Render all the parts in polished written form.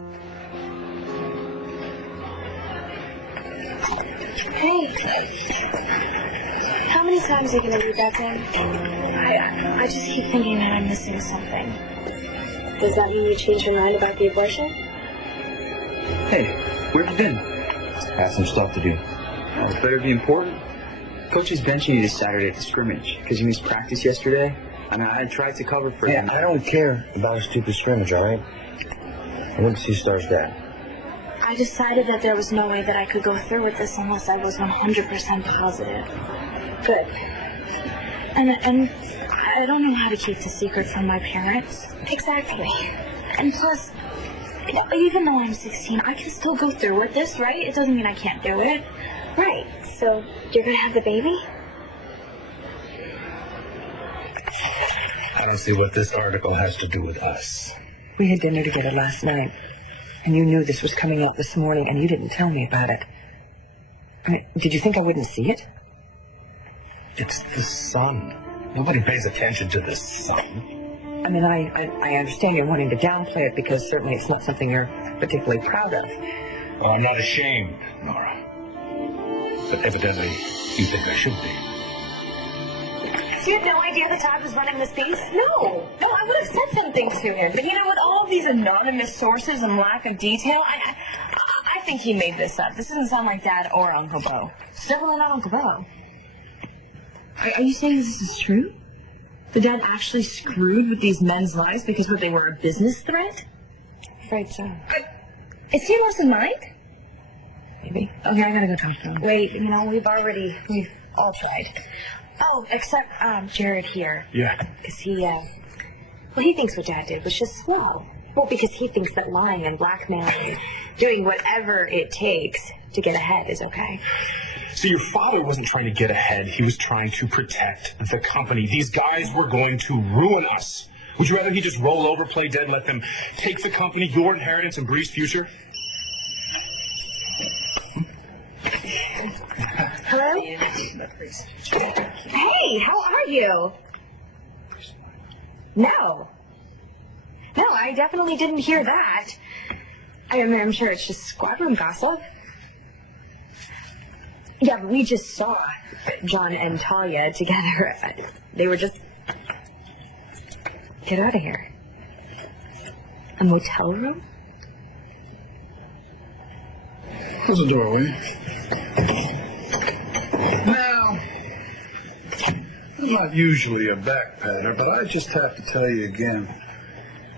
Hey, how many times are you going to read that thing? I just keep thinking that I'm missing something. Does that mean you changed your mind about the abortion? Hey, where have you been? I have some stuff to do. Oh, it better be important. Coach is benching you this Saturday at the scrimmage because you missed practice yesterday. I mean, I tried to cover for him. I don't care about a stupid scrimmage, all right? I went to see Star's dad. I decided that there was no way that I could go through with this unless I was 100% positive. Good. And I don't know how to keep the secret from my parents. Exactly. And plus, even though I'm 16, I can still go through with this, right? It doesn't mean I can't do it. Right. So, you're gonna have the baby? I don't see what this article has to do with us. We had dinner together last night, and you knew this was coming out this morning, and you didn't tell me about it. I mean, did you think I wouldn't see it? It's the sun. Nobody pays attention to the sun. I mean, I understand you're wanting to downplay it because certainly it's not something you're particularly proud of. Well, I'm not ashamed, Nora. But evidently, you think I should be. So you had no idea that Todd was running this piece? No, I would have said something to him. But with all of these anonymous sources and lack of detail, I think he made this up. This doesn't sound like Dad or Uncle Bo. It's definitely not Uncle Bo. Are you saying this is true? The Dad actually screwed with these men's lives because they were a business threat? Afraid so. Is he lost his mind? Maybe. Okay, I gotta go talk to him. Wait, we've all tried. Oh, except Jared here. Yeah. Because he thinks what Dad did was just swell. Well, because he thinks that lying and blackmailing, doing whatever it takes to get ahead is okay. So your father wasn't trying to get ahead. He was trying to protect the company. These guys were going to ruin us. Would you rather he just roll over, play dead, let them take the company, your inheritance, and Bree's future? Hello? Hey, how are you? No, I definitely didn't hear that. I'm sure it's just squad room gossip. Yeah, but we just saw John and Talia together. They were just... Get out of here. A motel room? Close the door, will you? Now, I'm not usually a backpatter, but I just have to tell you again,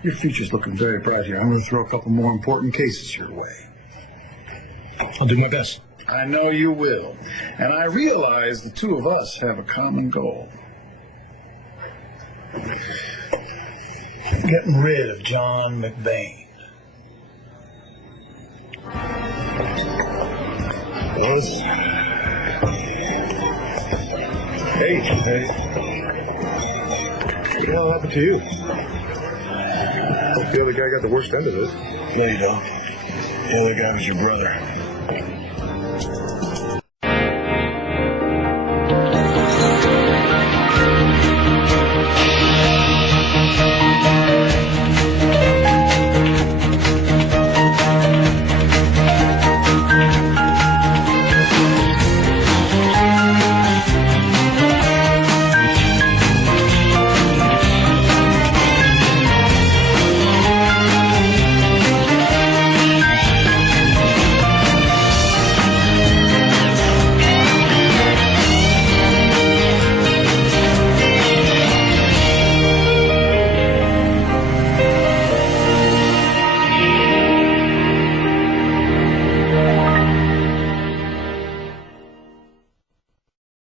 your future's looking very bright here. I'm going to throw a couple more important cases your way. I'll do my best. I know you will. And I realize the two of us have a common goal. Getting rid of John McBain. Hey. What the hell happened to you? Hope the other guy got the worst end of it. No, you don't. The other guy was your brother.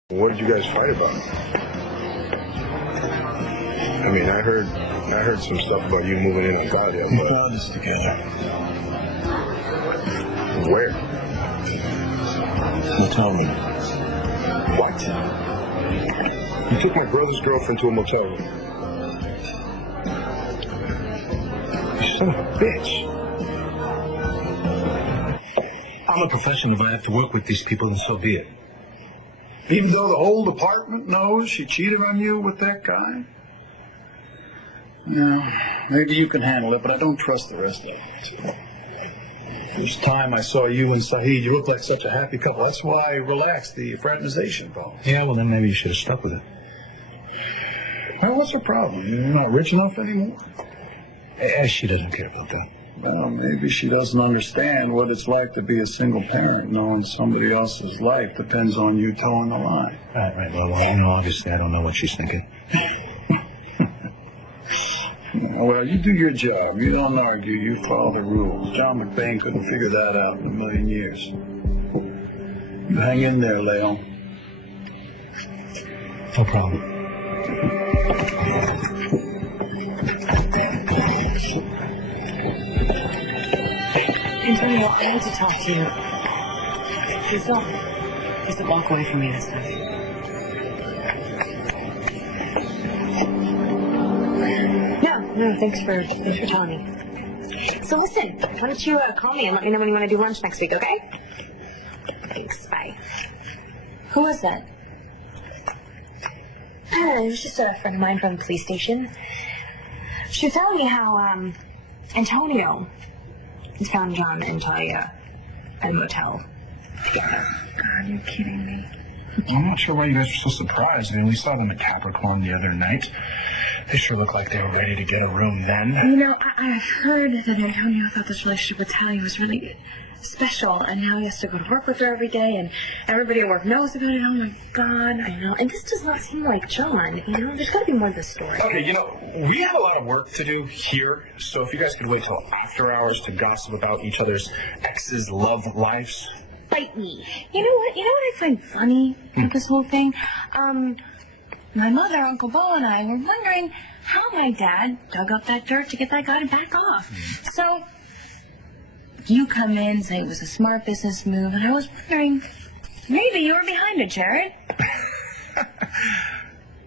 What did you guys fight about? I mean, I heard some stuff about you moving in with Talia. We found this together. Where? Motel room. What? You took my brother's girlfriend to a motel room. You son of a bitch. I'm a professional. If I have to work with these people, then so be it. Even though the whole department knows she cheated on you with that guy? Well, maybe you can handle it, but I don't trust the rest of it. First time I saw you and Saeed, you looked like such a happy couple. That's why I relaxed the fraternization problem. Yeah, well, then maybe you should have stuck with it. Well, what's her problem? You're not rich enough anymore? She doesn't care about that. Well, maybe she doesn't understand what it's like to be a single parent, knowing somebody else's life depends on you towing the line. Right. Well, obviously I don't know what she's thinking. Well, you do your job. You don't argue. You follow the rules. John McBain couldn't figure that out in a million years. You hang in there, Leo. No problem. Antonio, I need to talk to you. Please don't walk away from me this time. No, thanks for telling me. So listen, why don't you call me and let me know when you want to do lunch next week, okay? Thanks, bye. Who was that? It was just a friend of mine from the police station. She was telling me how, Antonio has found John and Talia at a motel together. God, you're kidding me. I'm not sure why you guys were so surprised. I mean, we saw them at Capricorn the other night. They sure looked like they were ready to get a room then. You know, I heard that Antonio thought this relationship with Talia was really special, and now he has to go to work with her every day, and everybody at work knows about it. Oh my God, I know. And this does not seem like John, you know? There's got to be more to this story. Okay, you know, we have a lot of work to do here, so if you guys could wait till after hours to gossip about each other's exes' love lives. Bite me. You know what I find funny about this whole thing? My mother, Uncle Bo, and I were wondering how my dad dug up that dirt to get that guy to back off. So, you come in, say it was a smart business move, and I was wondering, maybe you were behind it, Jared.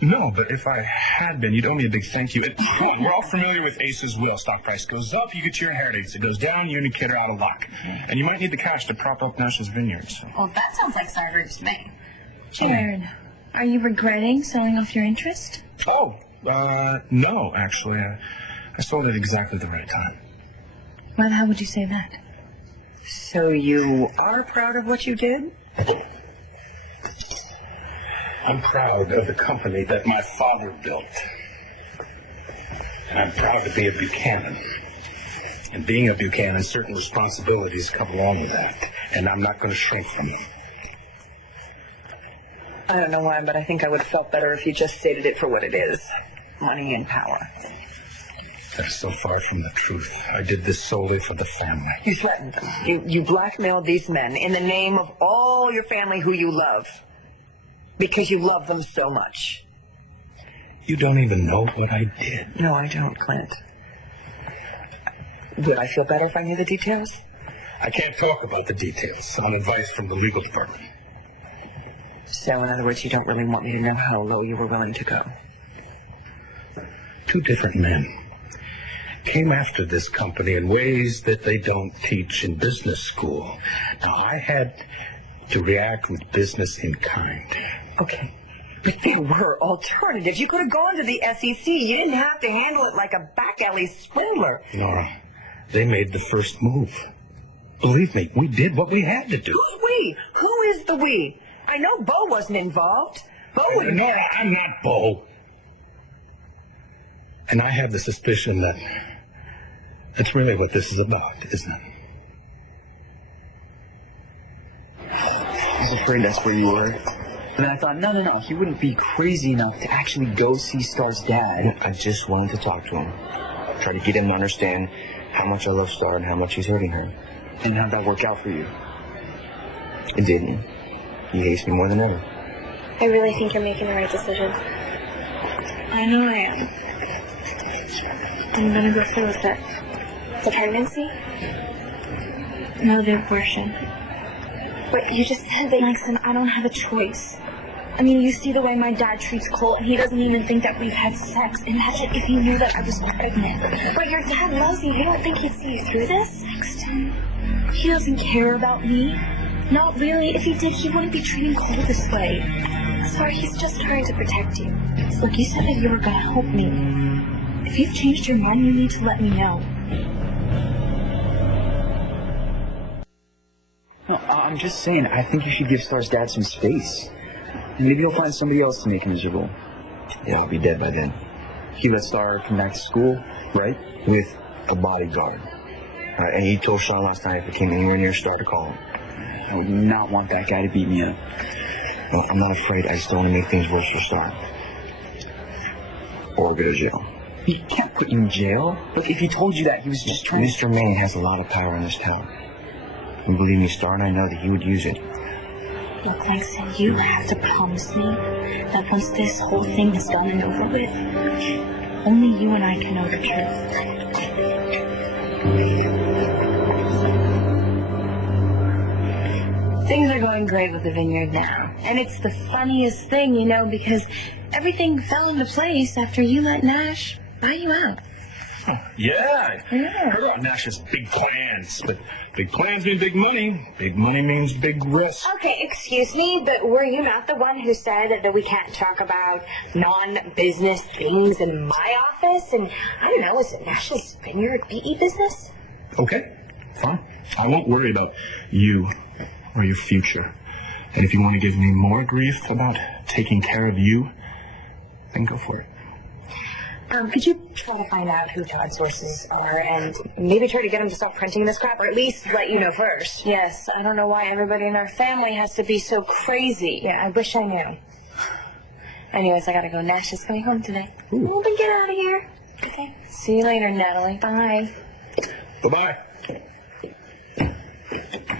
No, but if I had been, you'd owe me a big thank you. Come on, we're all familiar with Ace's will. Stock price goes up, you get your inheritance. It goes down, you and your kid are out of luck. And you might need the cash to prop up Nash's vineyards. Well, that sounds like Cyrus to me. Jared, are you regretting selling off your interest? Oh, no, actually. I sold it exactly the right time. Why the hell would you say that? So you are proud of what you did? I'm proud of the company that my father built. And I'm proud to be a Buchanan. And being a Buchanan, certain responsibilities come along with that. And I'm not going to shrink from them. I don't know why, but I think I would have felt better if you just stated it for what it is. Money and power. That's so far from the truth. I did this solely for the family. You threatened them. You blackmailed these men in the name of all your family who you love. Because you love them so much. You don't even know what I did. No, I don't, Clint. Would I feel better if I knew the details? I can't talk about the details on advice from the legal department. So, in other words, you don't really want me to know how low you were willing to go. Two different men came after this company in ways that they don't teach in business school. Now, I had to react with business in kind. Okay. But there were alternatives. You could have gone to the SEC. You didn't have to handle it like a back alley swindler. Nora, they made the first move. Believe me, we did what we had to do. Who's we? Who is the we? I know Bo wasn't involved. Bo would... Nora, I'm not Bo. And I have the suspicion that that's really what this is about, isn't it? I was afraid that's where you were. And then I thought, no, he wouldn't be crazy enough to actually go see Star's dad. I just wanted to talk to him. Try to get him to understand how much I love Star and how much he's hurting her. And how'd that work out for you? It didn't. He hates me more than ever. I really think you're making the right decision. I know I am. I'm gonna go through with it. The pregnancy? No, the abortion. But you just said that... Listen, I don't have a choice. I mean, you see the way my dad treats Colt. He doesn't even think that we've had sex. Imagine if he knew that I was pregnant. But your dad loves you. You don't think he'd see you through this? Sexton, he doesn't care about me. Not really. If he did, he wouldn't be treating Colt this way. Sorry, he's just trying to protect you. Look, you said that you were gonna help me. If you've changed your mind, you need to let me know. No, I'm just saying, I think you should give Star's dad some space. Maybe he'll find somebody else to make him miserable. Yeah, I'll be dead by then. He let Star come back to school, right? With a bodyguard. And he told Sean last night if it came anywhere near Star to call him. I would not want that guy to beat me up. Well, I'm not afraid. I just don't want to make things worse for Star. Or go to jail. He can't put you in jail. Look, if he told you that, he was just trying to... Mr. Maine has a lot of power in this town. And believe me, Star and I know that he would use it. Look, Langston, you have to promise me that once this whole thing is done and over with, only you and I can know the truth. Things are going great with the vineyard now. And it's the funniest thing, you know, because everything fell into place after you let Nash buy you out. Yeah, I heard about Nash's big plans, but big plans mean big money. Big money means big risk. Okay, excuse me, but were you not the one who said that we can't talk about non-business things in my office? And I don't know, is it Nash's vineyard PE business? Okay, fine. I won't worry about you or your future. And if you want to give me more grief about taking care of you, then go for it. Could you try to find out who Todd's sources are and maybe try to get him to stop printing this crap, or at least let you know first? Yes, I don't know why everybody in our family has to be so crazy. Yeah, I wish I knew. Anyways, I gotta go. Nash is coming home today. Well, then get out of here. Okay. See you later, Natalie. Bye. Bye-bye.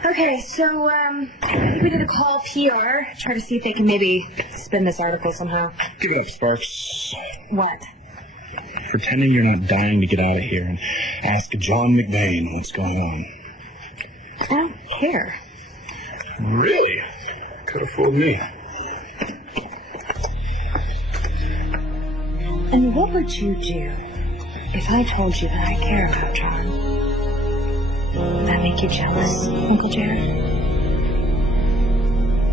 Okay, so, I think we need to call PR, try to see if they can maybe spin this article somehow. Give it up, Sparks. What? Pretending you're not dying to get out of here and ask John McVeigh what's going on. I don't care. Really? Could have fooled me. And what would you do if I told you that I care about John? Would that make you jealous, Uncle Jared?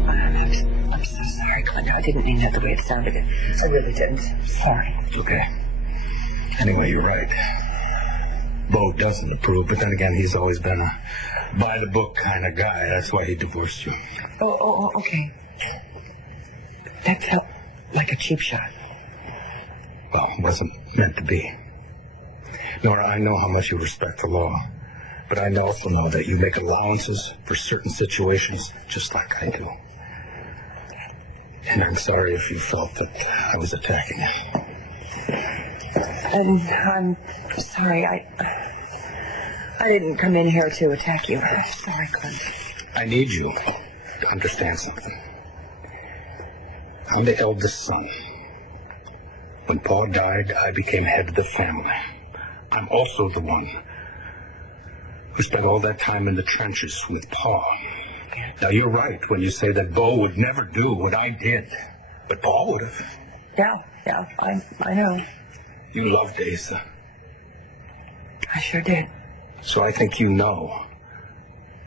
I'm so sorry, Clint. I didn't mean that the way it sounded. I really didn't. Sorry. Okay. Anyway, you're right. Bo doesn't approve, but then again, he's always been a by-the-book kind of guy. That's why he divorced you. Oh, okay. That felt like a cheap shot. Well, it wasn't meant to be. Nora, I know how much you respect the law, but I also know that you make allowances for certain situations, just like I do. And I'm sorry if you felt that I was attacking you. And I'm sorry, I didn't come in here to attack you. Sorry, Clint. I need you to understand something. I'm the eldest son. When Pa died, I became head of the family. I'm also the one who spent all that time in the trenches with Pa. Now, you're right when you say that Bo would never do what I did, but Pa would have. Yeah, I know. You loved Asa. I sure did. So I think you know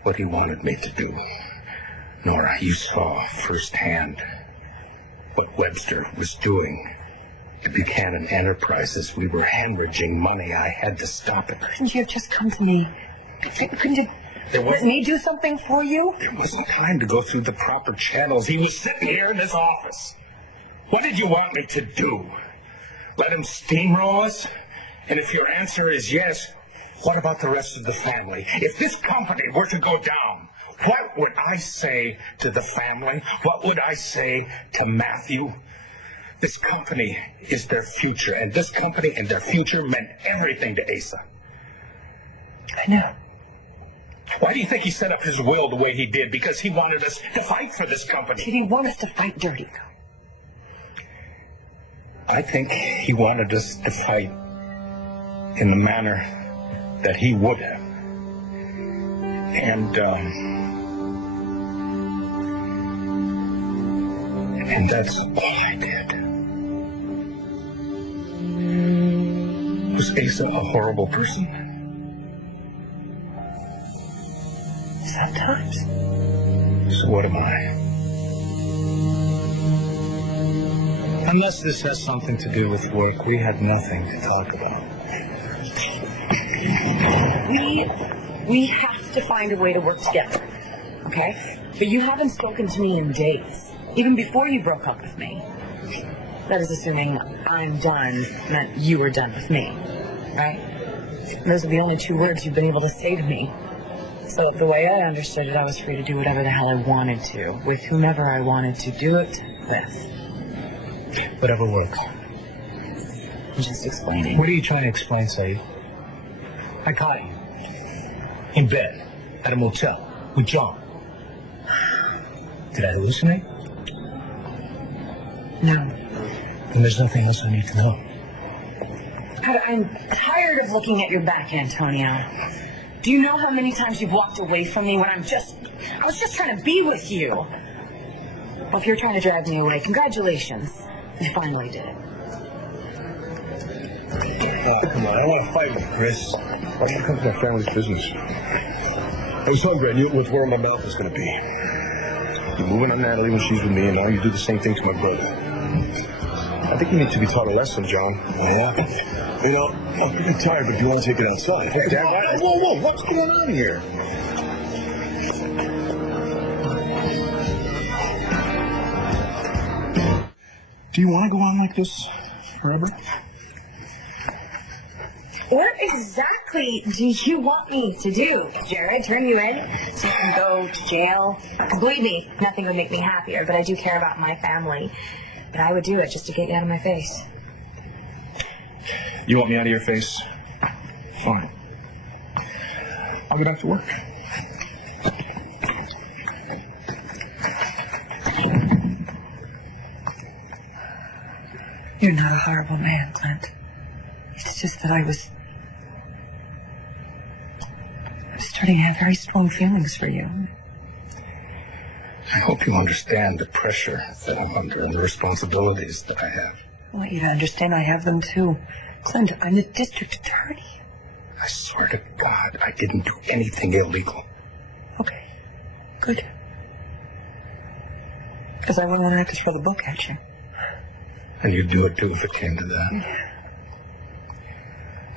what he wanted me to do. Nora, you saw firsthand what Webster was doing to Buchanan Enterprises. We were hemorrhaging money. I had to stop it. Couldn't you have just come to me? Couldn't you let me do something for you? There wasn't time to go through the proper channels. He was sitting here in this office. What did you want me to do? Let him steamroll us? And if your answer is yes, what about the rest of the family? If this company were to go down, what would I say to the family? What would I say to Matthew? This company is their future, and this company and their future meant everything to Asa. I know. Why do you think he set up his will the way he did? Because he wanted us to fight for this company. Did he want us to fight dirty, though? I think he wanted us to fight in the manner that he would have. And that's all I did. Was Asa a horrible person? Sometimes. So what am I? Unless this has something to do with work, we had nothing to talk about. We have to find a way to work together. Okay? okay? But you haven't spoken to me in days, even before you broke up with me. That is assuming I'm done meant you were done with me, right? Those are the only two words you've been able to say to me. So the way I understood it, I was free to do whatever the hell I wanted to, with whomever I wanted to do it with. Whatever works. I'm just explaining. What are you trying to explain, Saeed? I caught you. In bed. At a motel. With John. Did I hallucinate? No. And there's nothing else I need to know. I'm tired of looking at your back, Antonio. Do you know how many times you've walked away from me when I was just trying to be with you? Well, if you're trying to drag me away, congratulations. You finally did it. Come on, I don't want to fight with Chris. Why do you come to my family's business? I was hungry. I knew it was where my mouth was going to be. You're moving on Natalie when she's with me, and now you do the same thing to my brother. I think you need to be taught a lesson, John. Yeah? You know, I'm getting tired, but you want to take it outside. Hey, Dad, whoa, what's going on here? Do you want to go on like this forever? What exactly do you want me to do, Jared? Turn you in so you can go to jail? Believe me, nothing would make me happier, but I do care about my family. But I would do it just to get you out of my face. You want me out of your face? Fine. I'll go back to work. You're not a horrible man, Clint. It's just that I was starting to have very strong feelings for you. I hope you understand the pressure that I'm under and the responsibilities that I have. I want you to understand I have them too. Clint, I'm the district attorney. I swear to God, I didn't do anything illegal. Okay, good. Because I wouldn't have to throw the book at you. And you'd do it too if it came to that.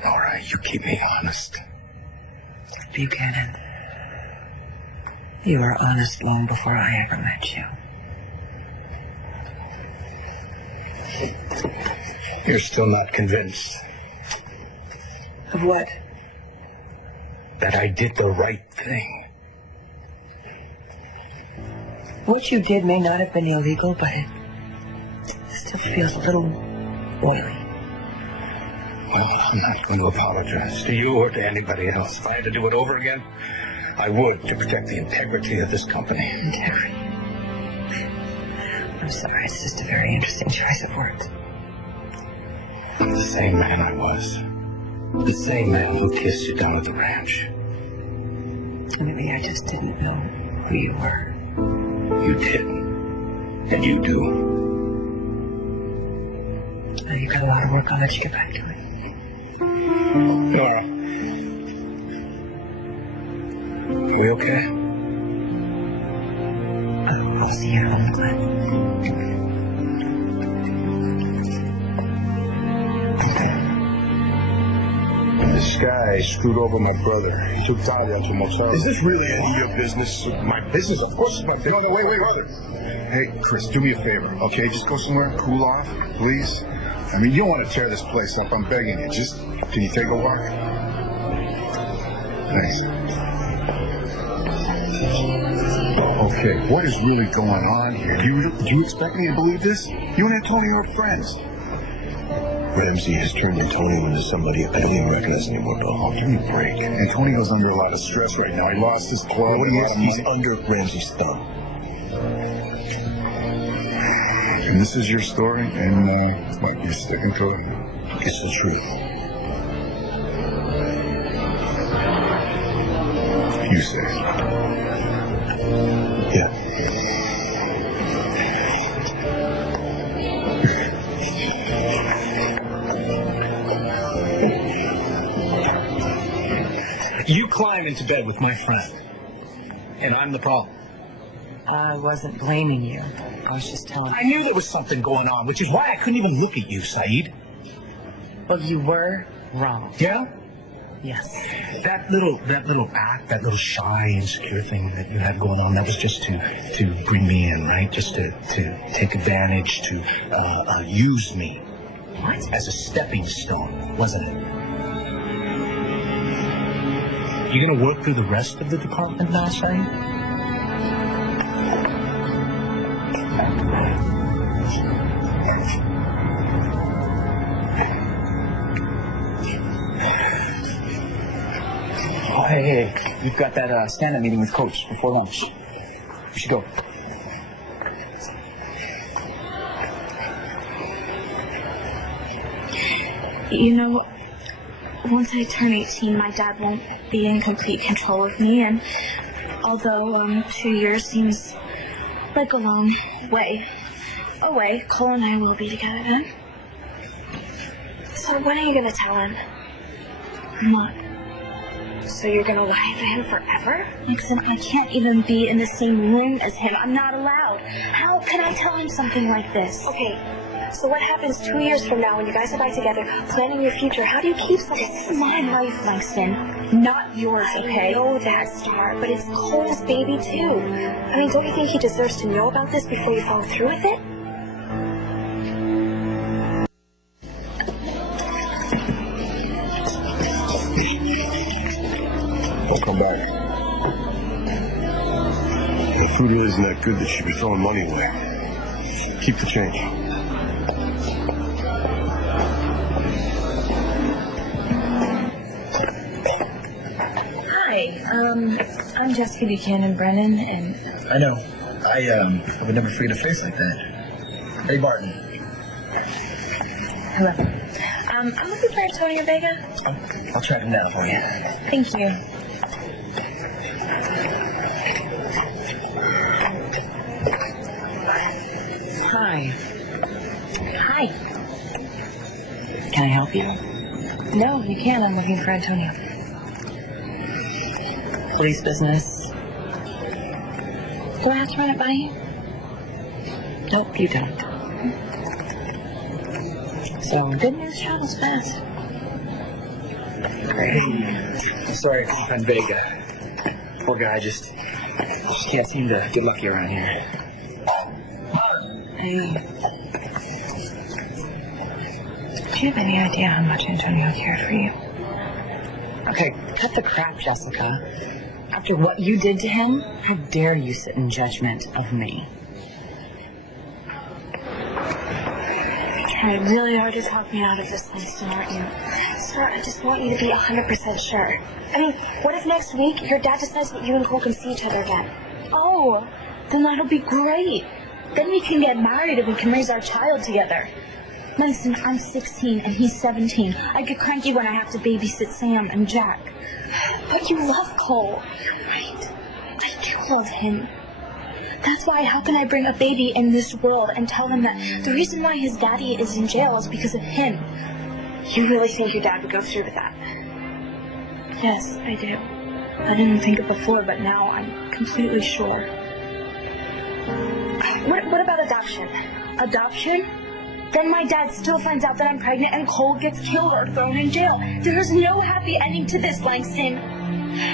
All right, you keep me honest. Buchanan, you were honest long before I ever met you. You're still not convinced Of what? that I did the right thing. What you did may not have been illegal, but it still feels a little oily. Well, I'm not going to apologize to you or to anybody else. If I had to do it over again, I would, to protect the integrity of this company. Integrity. I'm sorry, it's just a very interesting choice of words. I'm the same man I was. The same man who kissed you down at the ranch. Maybe I just didn't know who you were. You didn't. And you do. Now you've got a lot of work. I'll let you get back to it. Nora. Are we okay? I'll see you at home, Glenn. This guy screwed over my brother. He took Talia to a motel. Is this really any of your business? My business? Of course it's my business. No, wait, brother. Hey, Chris, do me a favor, okay? Just go somewhere, cool off, please. I mean, you don't want to tear this place up. I'm begging you. Just, can you take a walk? Thanks. Okay, what is really going on here? Do you expect me to believe this? You and Antonio are friends. Ramsey has turned Antonio into somebody I don't even recognize anymore, Bill. Give me a break. Antonio's under a lot of stress right now. He lost his club. What he is, he's under Ramsey's thumb. And this is your story, and what, you're sticking to it? It's the truth. You say. Yeah. You climbed into bed with my friend, and I'm the problem. I wasn't blaming you. I was just telling I knew there was something going on, which is why I couldn't even look at you, Saeed. Well, you were wrong. Yeah? Yes. That little act, that little shy, insecure thing that you had going on, that was just to bring me in, right? Just to take advantage, to use me. What? As a stepping stone, wasn't it? You gonna work through the rest of the department now, Sam? Oh, hey, you've got that stand-up meeting with Coach before lunch. We should go. You know, once I turn 18, my dad won't be in complete control of me, and although 2 years seems like a long way away, Cole and I will be together then. So when are you gonna tell him? What? So you're gonna lie to him forever? Nixon, I can't even be in the same room as him. I'm not allowed. How can I tell him something like this? Okay, so what happens 2 years from now when you guys are back together, planning your future? How do you keep something? This is my life, Langston, not yours, okay? I know that, Star, but it's Cole's baby too. I mean, don't you think he deserves to know about this before you follow through with it? I'll come back. The food really isn't that good that she'd be throwing money away. Keep the change. Hi, I'm Jessica Buchanan Brennan, and I know. I would never forget a face like that. Hey, Barton. hello. I'm looking for Antonio Vega. I'll track him down for you. Thank you. Hi. Hi. Can I help you? No, you can't. I'm looking for Antonio. Police business. Do I have to run it by you? Nope, you don't. So, good news travels fast. Great. I'm sorry I couldn't find Vega. Poor guy just can't seem to get lucky around here. Hey. Do you have any idea how much Antonio cared for you? Okay, cut the crap, Jessica. After what you did to him, how dare you sit in judgment of me? Trying really hard to talk me out of this, Langston, aren't you? Sir, I just want you to be 100% sure. I mean, what if next week your dad decides that you and Cole can see each other again? Oh, then that'll be great. Then we can get married and we can raise our child together. Listen, I'm 16 and he's 17. I get cranky when I have to babysit Sam and Jack. But you love Cole. You're right. I do love him. That's why how can I bring a baby in this world and tell them that the reason why his daddy is in jail is because of him? You really think your dad would go through with that? Yes, I do. I didn't think it before, but now I'm completely sure. What about adoption? Adoption? Then my dad still finds out that I'm pregnant and Cole gets killed or thrown in jail. There is no happy ending to this, Langston.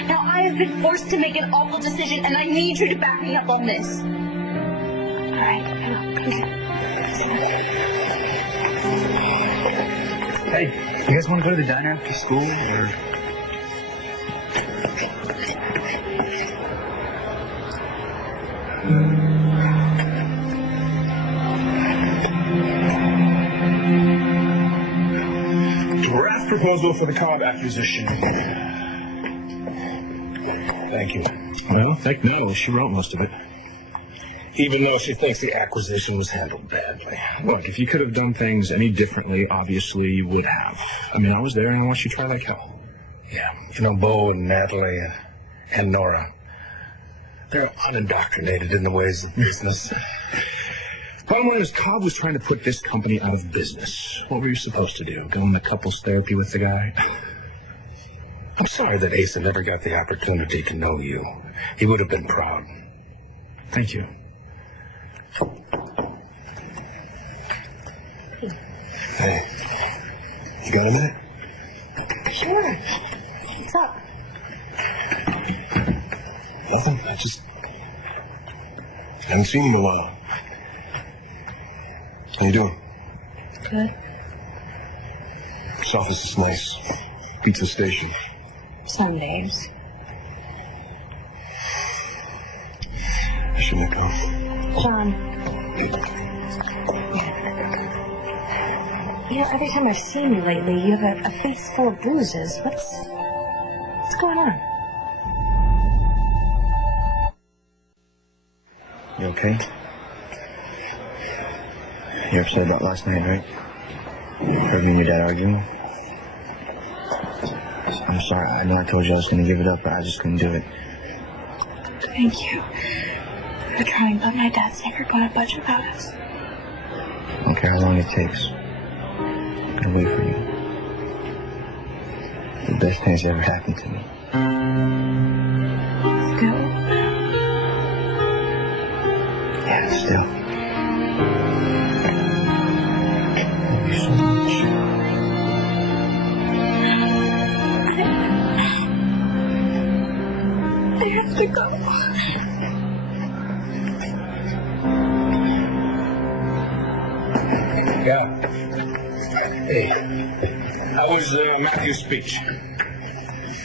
Now I have been forced to make an awful decision and I need you to back me up on this. All right, come here. Hey, you guys want to go to the diner after school, or? Draft proposal for the Cobb acquisition. Thank you. Well, heck no, she wrote most of it. Even though she thinks the acquisition was handled badly. Look, if you could have done things any differently, obviously you would have. I mean, I was there and I watched you try like hell. Yeah, you know, Bo and Natalie and Nora, they're unindoctrinated in the ways of business. Bottom line is, Cobb was trying to put this company out of business. What were you supposed to do? Go into couples therapy with the guy? I'm sorry that Asa never got the opportunity to know you. He would have been proud. Thank you. Hey, you got a minute? Sure. Nothing. I haven't seen him in a while. How you doing? Good. This office is nice. Beats the station. Some days. I shouldn't have come. John. You know, every time I've seen you lately, you have a face full of bruises. What's going on? You okay? You're upset about last night, right? Heard me and your dad arguing? I'm sorry. I know I told you I was going to give it up, but I just couldn't do it. Thank you for trying, but my dad's never going to budge about us. I don't care how long it takes. I'm going to wait for you. The best thing that's ever happened to me. Still? Yeah, still. Love you so much. I have to go. Yeah. Hey, how was Matthew's speech?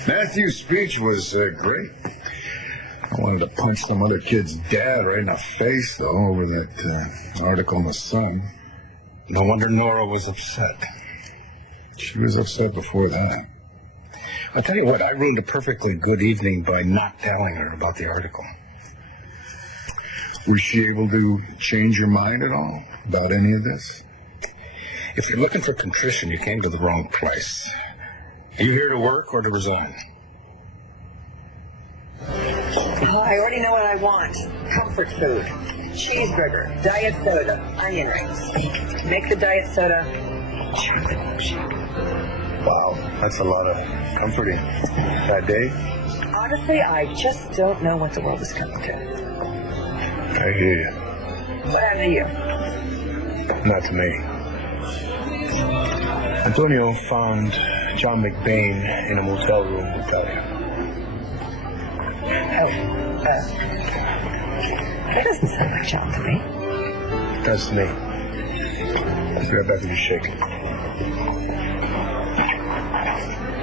Matthew's speech was great. I wanted to punch some other kid's dad right in the face, though, over that article in the Sun. No wonder Nora was upset. She was upset before that. I'll tell you what, I ruined a perfectly good evening by not telling her about the article. Was she able to change your mind at all about any of this? If you're looking for contrition, you came to the wrong place. Are you here to work or to resign? I already know what I want. Comfort food. Cheeseburger, diet soda, onion rings. Make the diet soda chocolate milkshake. Wow, that's a lot of comforting. That day? Honestly, I just don't know what the world is coming to. I hear you. What happened to you? Not to me. Antonio found John McBain in a motel room with Talia. Oh, that doesn't sound like John to me. That's me. I'll be right back with your shake.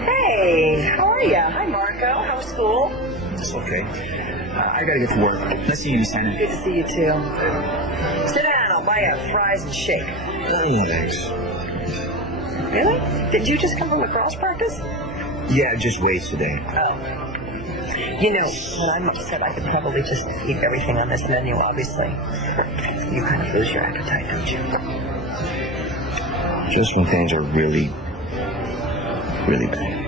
Hey, how are you? Hi, Marco. How's school? It's okay. I gotta get to work. Nice to see you, Simon. Good to see you, too. Sit down. I'll buy you fries and shake. Thanks. Really? Did you just come from lacrosse practice? Yeah, just weights today. Oh. You know, when I'm upset, I could probably just eat everything on this menu, obviously. You kind of lose your appetite, don't you? Just when things are really, really bad.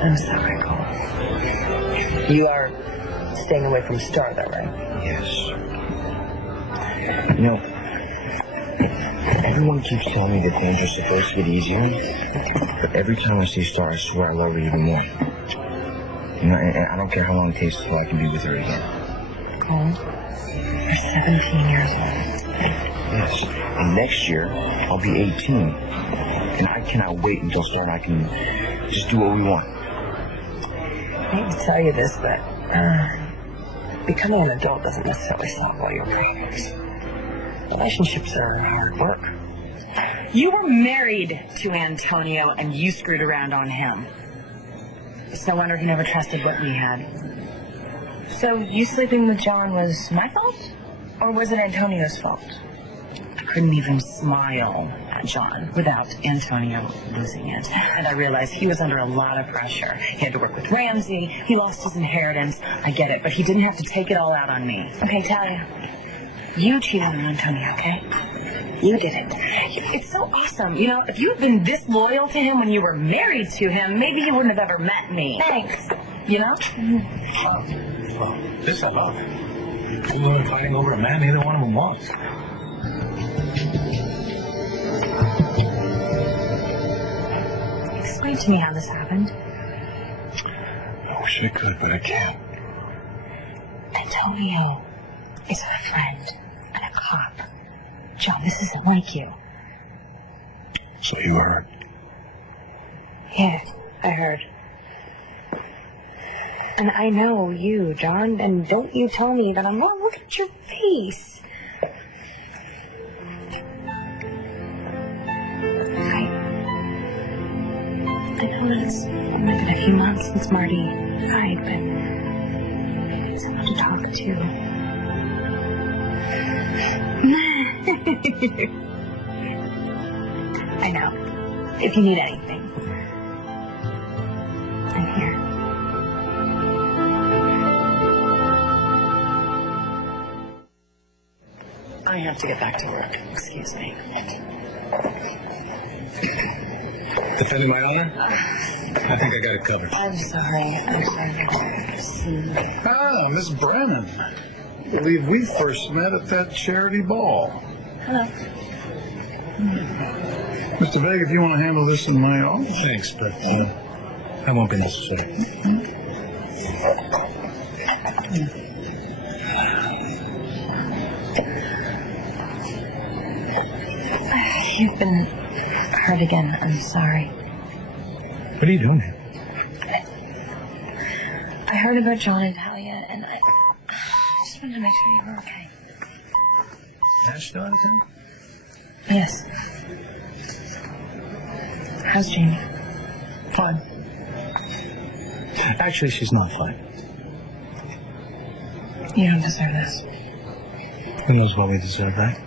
I'm sorry, Cole. You are staying away from Star, though, right? Yes. You know, everyone keeps telling me that things are supposed to get easier, but every time I see Star, I swear I love her even more. You know, and I don't care how long it takes until I can be with her again. Cole, you're 17 years old. Yes. And next year, I'll be 18. And I cannot wait until Star and I can just do what we want. I hate to tell you this, but becoming an adult doesn't necessarily solve all your problems. Relationships are hard work. You were married to Antonio, and you screwed around on him. It's no wonder he never trusted what we had. So you sleeping with John was my fault? Or was it Antonio's fault? I couldn't even smile at John without Antonio losing it. And I realized he was under a lot of pressure. He had to work with Ramsey. He lost his inheritance. I get it, but he didn't have to take it all out on me. Okay, Talia. You cheated on Antonio, okay? You did it. It's so awesome. You know, if you had been this loyal to him when you were married to him, maybe you wouldn't have ever met me. Thanks. You know? Well, this I love. Two women fighting over a man neither one of them wants. Explain to me how this happened. I wish I could, but I can't. Antonio is my friend and a cop. John, this isn't like you. So you heard. Yeah, I heard. And I know you, John, and don't you tell me that I'm wrong. Look at your face. I know that it's only been a few months since Marty died, but it's someone to talk to. I know. If you need anything, I'm here. I have to get back to work. Excuse me. Defending my honor? I think I got it covered. I'm sorry. Ah, Miss Brennan. I believe we first met at that charity ball. Hello. Mr. Vega, if you want to handle this in my office. Thanks, but that won't be necessary. You've been hurt again. I'm sorry. What are you doing here? I heard about John and Talia, and I just wanted to make sure you were okay. Ash still out of town? Yes. How's Jamie? Fine. Actually, she's not fine. You don't deserve this. Who knows what we deserve, right?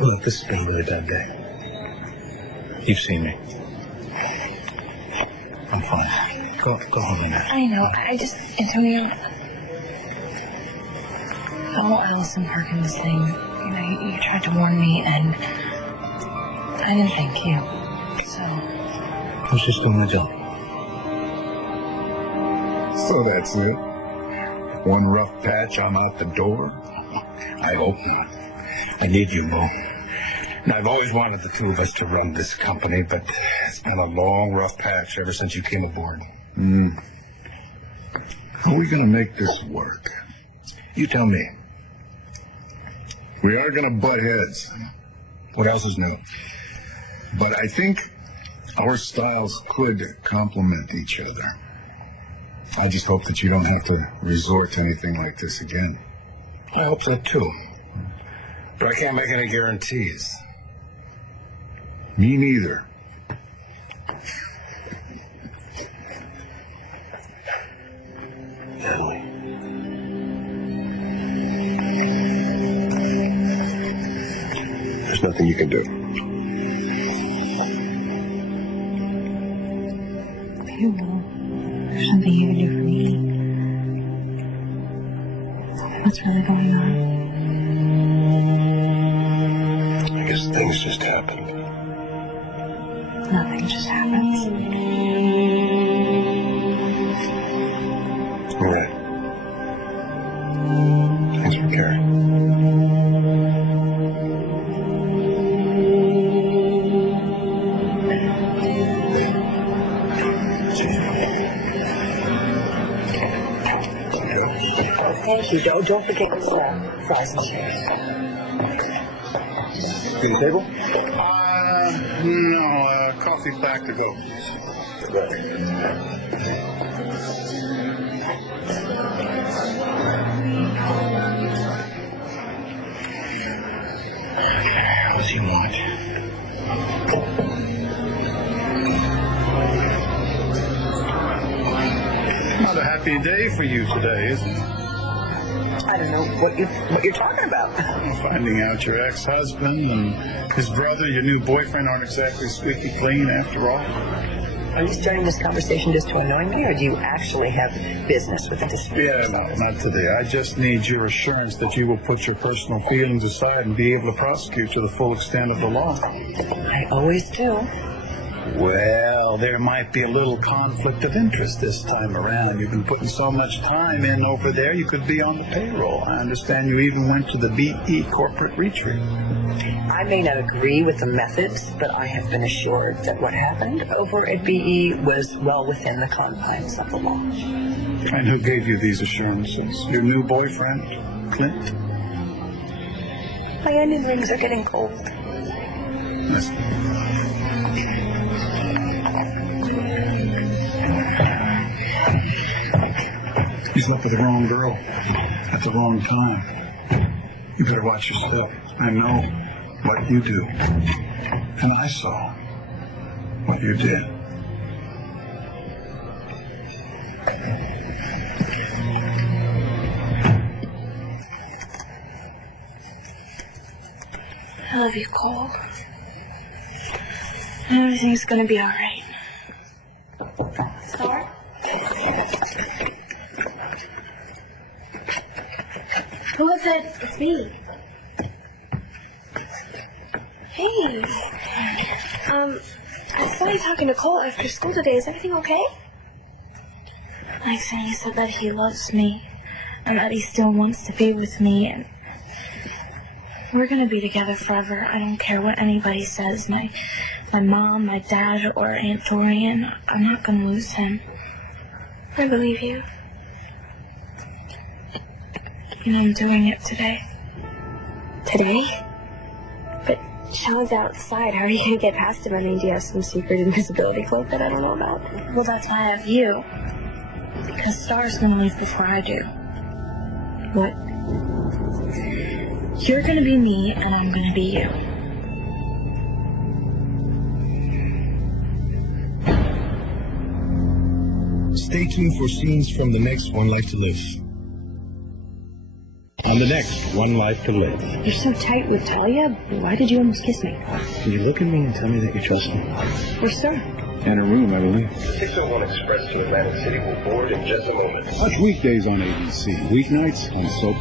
Look, this has been a really bad day. You've seen me. I'm fine. Go home now. I know. I just, Antonio, the whole Allison Perkins thing, you know, you tried to warn me, and I didn't thank you. So. I was just doing my job. So that's it? One rough patch, I'm out the door? I hope not. I need you, Mo. And I've always wanted the two of us to run this company, but it's been a long, rough patch ever since you came aboard. How are we going to make this work? You tell me. We are going to butt heads, What else is new? but I think our styles could complement each other. I just hope that you don't have to resort to anything like this again. I hope so, too. But I can't make any guarantees. Me neither. Natalie. There's nothing you can do. You know, there's something you can do for me. What's really going on? I guess things just happened. Nothing just happens. All right. Thanks for caring. Thank you. Don't forget this fries and chips. Get a table? No, coffee pack to go. What does he want? Not a happy day for you today, is it? I don't know what you're talking about. Finding out your ex-husband and his brother, your new boyfriend, aren't exactly squeaky clean after all. Are you starting this conversation just to annoy me, or do you actually have business with the district? Yeah, no, not today. I just need your assurance that you will put your personal feelings aside and be able to prosecute to the full extent of the law. I always do. Well, there might be a little conflict of interest this time around. You've been putting so much time in over there, you could be on the payroll. I understand you even went to the BE corporate retreat. I may not agree with the methods, but I have been assured that what happened over at BE was well within the confines of the law. And who gave you these assurances? Your new boyfriend, Clint? My onion rings are getting cold. Yes. He's looking at the wrong girl at the wrong time. You better watch your step. I know what you do. And I saw what you did. I love you, Cole. Everything's gonna be alright. Star? Who is it? It's me. Hey. I saw you talking to Cole after school today. Is everything okay? Like saying he said that he loves me and that he still wants to be with me, and we're gonna be together forever. I don't care what anybody says. My mom, my dad, or Aunt Dorian. I'm not gonna lose him. I believe you. And I'm doing it today. Today? But Sean's outside. How are you gonna get past him? I mean, do you have some secret invisibility cloak that I don't know about? Well, that's why I have you. Because Star's gonna leave before I do. What? You're gonna be me, and I'm gonna be you. Stay tuned for scenes from the next One Life to Live. On the next One Life to Live. You're so tight with Talia. Why did you almost kiss me? Can you look at me and tell me that you trust me? Where's Star? In her room, I believe. 601 Express to Atlantic City will board in just a moment. Watch weekdays on ABC. Weeknights on Soap.